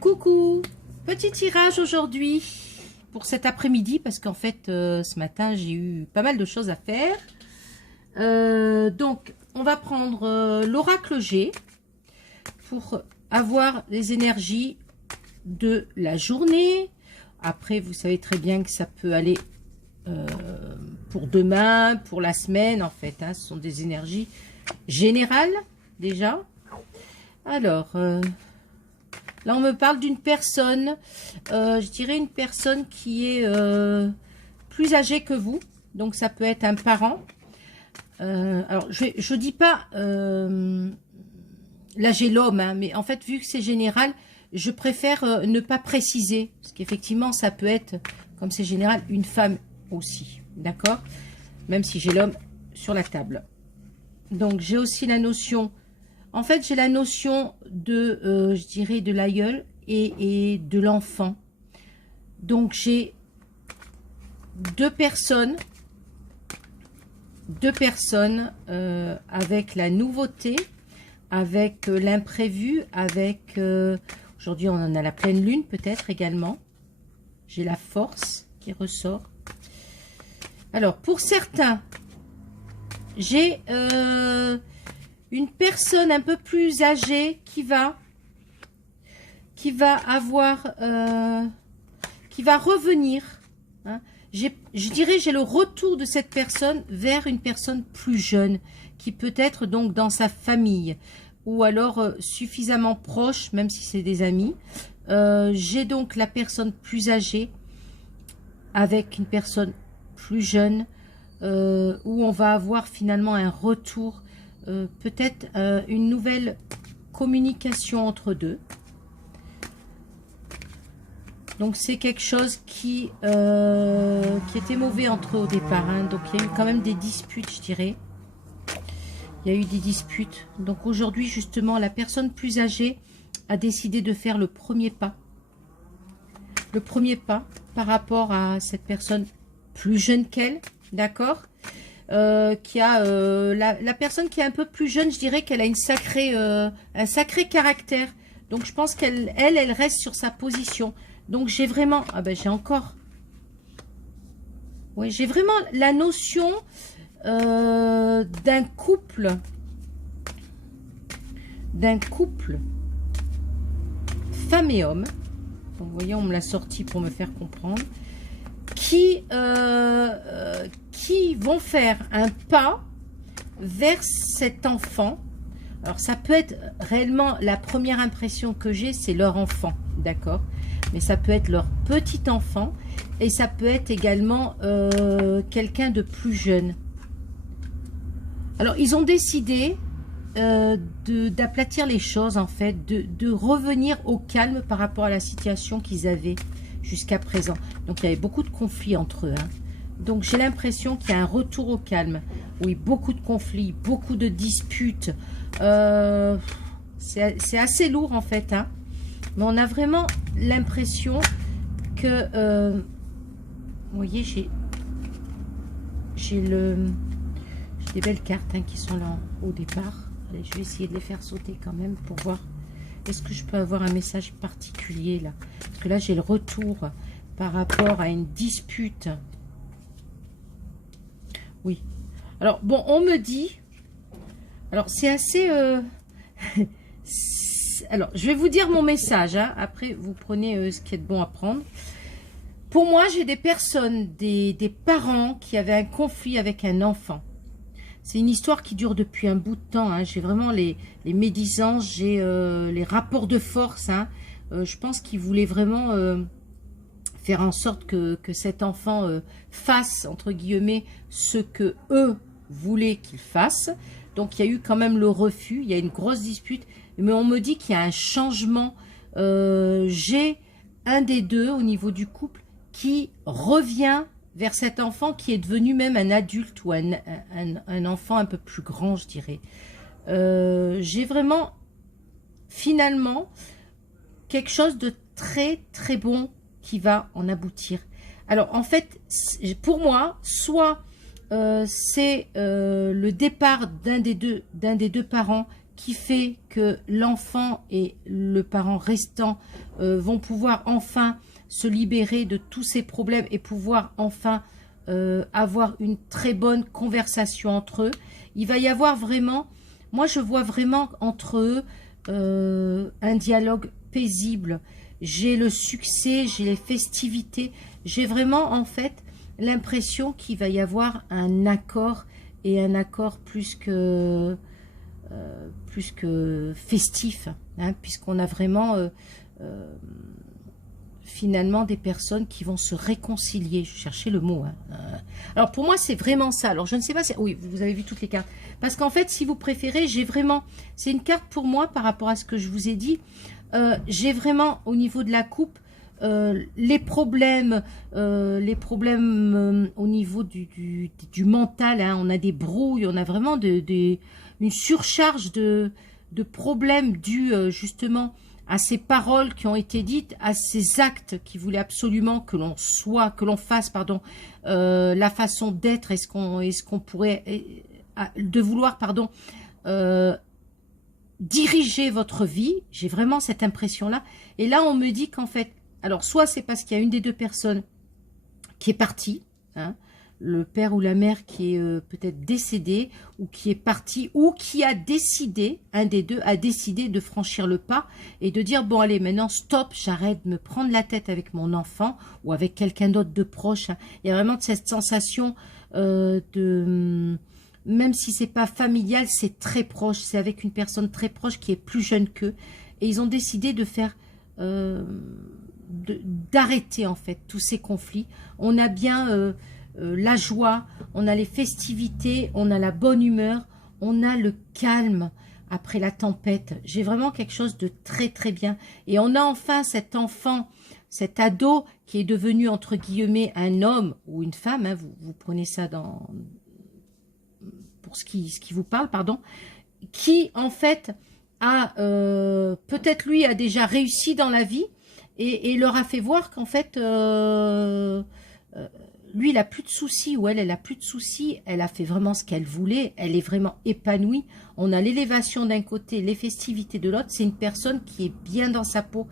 Coucou, petit tirage aujourd'hui pour cet après-midi parce qu'en fait ce matin j'ai eu pas mal de choses à faire. Donc on va prendre l'oracle G pour avoir les énergies de la journée. Après vous savez très bien que ça peut aller pour demain, pour la semaine en fait, hein, ce sont des énergies générales déjà. Alors là, on me parle d'une personne, je dirais une personne qui est plus âgée que vous. Donc, ça peut être un parent. Alors, je dis pas l'âge et l'homme, hein, mais en fait, vu que c'est général, je préfère ne pas préciser. Parce qu'effectivement, ça peut être, comme c'est général, une femme aussi. D'accord? Même si j'ai l'homme sur la table. Donc, j'ai aussi la notion... En fait, j'ai la notion de, je dirais, de l'aïeul et de l'enfant. Donc, j'ai deux personnes avec la nouveauté, avec l'imprévu, avec... aujourd'hui, on en a la pleine lune, peut-être également. J'ai la force qui ressort. Alors, pour certains, j'ai... une personne un peu plus âgée qui va avoir, qui va revenir. Hein. Je dirais, j'ai le retour de cette personne vers une personne plus jeune, qui peut être donc dans sa famille, ou alors suffisamment proche, même si c'est des amis. J'ai donc la personne plus âgée avec une personne plus jeune, où on va avoir finalement un retour. Peut-être une nouvelle communication entre deux. Donc c'est quelque chose qui était mauvais entre eux au départ. Hein. Donc il y a eu quand même des disputes, je dirais. Il y a eu des disputes. Donc aujourd'hui justement, la personne plus âgée a décidé de faire le premier pas. Le premier pas par rapport à cette personne plus jeune qu'elle. D'accord ? Qui a la personne qui est un peu plus jeune, je dirais qu'elle a un sacré caractère. Donc je pense qu'elle reste sur sa position. Donc j'ai vraiment, ah ben j'ai encore, oui, j'ai vraiment la notion d'un couple femme et homme. Donc vous voyez, on me l'a sorti pour me faire comprendre. Qui vont faire un pas vers cet enfant. Alors ça peut être réellement la première impression que j'ai, c'est leur enfant, d'accord, mais ça peut être leur petit enfant et ça peut être également quelqu'un de plus jeune. Alors ils ont décidé d'aplatir les choses en fait, de revenir au calme par rapport à la situation qu'ils avaient jusqu'à présent. Donc il y avait beaucoup de conflits entre eux. Hein. Donc j'ai l'impression qu'il y a un retour au calme. Oui, beaucoup de conflits, beaucoup de disputes. C'est assez lourd en fait. Hein. Mais on a vraiment l'impression que... vous voyez, j'ai des belles cartes hein, qui sont là au départ. Allez, je vais essayer de les faire sauter quand même pour voir. Est-ce que je peux avoir un message particulier là? Parce que là, j'ai le retour par rapport à une dispute. Oui. Alors, bon, on me dit... Alors, c'est assez... alors, je vais vous dire mon message. Hein. Après, vous prenez ce qui est bon à prendre. Pour moi, j'ai des personnes, des parents qui avaient un conflit avec un enfant. C'est une histoire qui dure depuis un bout de temps. Hein. J'ai vraiment les médisances, j'ai les rapports de force. Hein. Je pense qu'ils voulaient vraiment faire en sorte que cet enfant fasse, entre guillemets, ce que eux voulaient qu'il fasse. Donc, il y a eu quand même le refus. Il y a une grosse dispute. Mais on me dit qu'il y a un changement. J'ai un des deux au niveau du couple qui revient vers cet enfant qui est devenu même un adulte ou un enfant un peu plus grand, je dirais. J'ai vraiment, finalement, quelque chose de très, très bon qui va en aboutir. Alors, en fait, pour moi, soit c'est le départ d'un des deux parents qui fait que l'enfant et le parent restant vont pouvoir enfin se libérer de tous ces problèmes et pouvoir enfin avoir une très bonne conversation entre eux. Il va y avoir vraiment, moi je vois vraiment entre eux un dialogue paisible. J'ai le succès, j'ai les festivités, j'ai vraiment en fait l'impression qu'il va y avoir un accord, et un accord plus que festif, hein, puisqu'on a vraiment finalement des personnes qui vont se réconcilier. Je cherchais le mot. Hein. Alors pour moi c'est vraiment ça. Alors je ne sais pas si... Oui, vous avez vu toutes les cartes. Parce qu'en fait, si vous préférez, j'ai vraiment... C'est une carte pour moi par rapport à ce que je vous ai dit. J'ai vraiment au niveau de la coupe les problèmes au niveau du mental. Hein. On a des brouilles, on a vraiment une surcharge de problèmes dus justement à ces paroles qui ont été dites, à ces actes qui voulaient absolument que l'on soit, que l'on fasse, pardon, la façon d'être, est-ce qu'on pourrait, de vouloir, pardon, diriger votre vie. J'ai vraiment cette impression-là. Et là, on me dit qu'en fait, alors soit c'est parce qu'il y a une des deux personnes qui est partie, hein, le père ou la mère qui est peut-être décédé, ou qui est parti, ou qui a décidé, un des deux a décidé de franchir le pas et de dire, bon allez, maintenant stop, j'arrête de me prendre la tête avec mon enfant ou avec quelqu'un d'autre de proche. Hein. Il y a vraiment cette sensation de... Même si c'est pas familial, c'est très proche, c'est avec une personne très proche qui est plus jeune qu'eux. Et ils ont décidé de faire... d'arrêter en fait tous ces conflits. On a bien... la joie, on a les festivités, on a la bonne humeur, on a le calme après la tempête. J'ai vraiment quelque chose de très très bien. Et on a enfin cet enfant, cet ado qui est devenu entre guillemets un homme ou une femme, hein, vous prenez ça pour ce qui vous parle, pardon, qui en fait a peut-être lui a déjà réussi dans la vie et leur a fait voir qu'en fait lui, il n'a plus de soucis, ou elle a plus de soucis, elle a fait vraiment ce qu'elle voulait, elle est vraiment épanouie. On a l'élévation d'un côté, les festivités de l'autre, c'est une personne qui est bien dans sa peau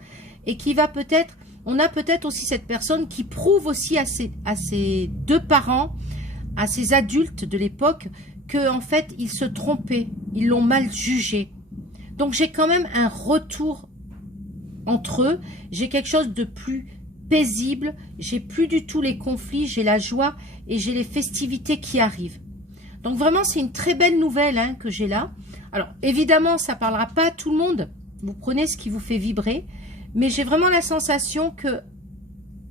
et qui va peut-être, on a peut-être aussi cette personne qui prouve aussi à ses deux parents, à ces adultes de l'époque, que en fait, ils se trompaient, ils l'ont mal jugé. Donc j'ai quand même un retour entre eux, j'ai quelque chose de plus paisible, j'ai plus du tout les conflits, j'ai la joie et j'ai les festivités qui arrivent. Donc vraiment c'est une très belle nouvelle hein, que j'ai là. Alors évidemment ça parlera pas à tout le monde, vous prenez ce qui vous fait vibrer, mais j'ai vraiment la sensation que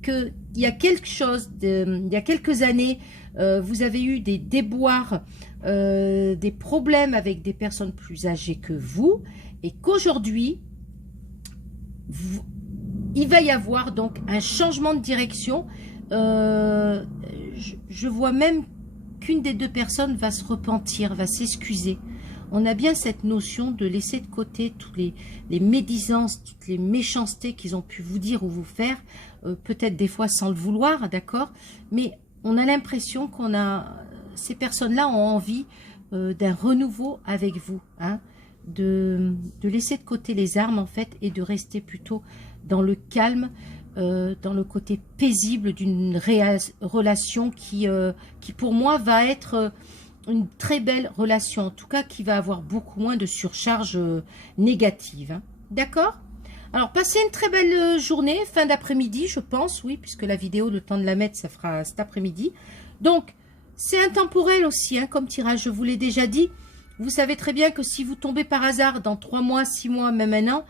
il y a quelque chose, il y a quelques années, vous avez eu des déboires, des problèmes avec des personnes plus âgées que vous, et qu'aujourd'hui il va y avoir donc un changement de direction. Je vois même qu'une des deux personnes va se repentir, va s'excuser. On a bien cette notion de laisser de côté toutes les médisances, toutes les méchancetés qu'ils ont pu vous dire ou vous faire, peut-être des fois sans le vouloir, d'accord, mais on a l'impression qu'on a, ces personnes-là ont envie d'un renouveau avec vous, hein, de laisser de côté les armes en fait et de rester plutôt dans le calme, dans le côté paisible d'une relation qui pour moi va être une très belle relation, en tout cas qui va avoir beaucoup moins de surcharge négative. Hein. D'accord? Alors, passez une très belle journée, fin d'après-midi, je pense, oui, puisque la vidéo, le temps de la mettre, ça fera cet après-midi. Donc, c'est intemporel aussi, hein, comme tirage, je vous l'ai déjà dit. Vous savez très bien que si vous tombez par hasard dans 3 mois, 6 mois, même un an,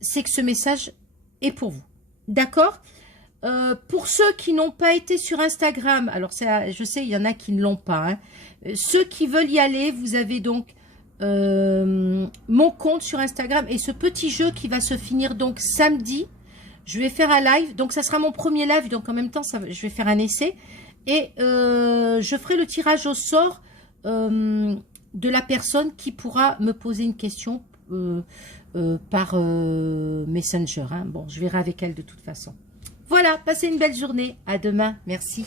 c'est que ce message est pour vous. D'accord? Pour ceux qui n'ont pas été sur Instagram, alors ça, je sais, il y en a qui ne l'ont pas. Hein. Ceux qui veulent y aller, vous avez donc mon compte sur Instagram et ce petit jeu qui va se finir donc samedi. Je vais faire un live, donc ça sera mon premier live, donc en même temps, je vais faire un essai. Et je ferai le tirage au sort de la personne qui pourra me poser une question par Messenger. Hein. Bon, je verrai avec elle de toute façon. Voilà, passez une belle journée. À demain. Merci.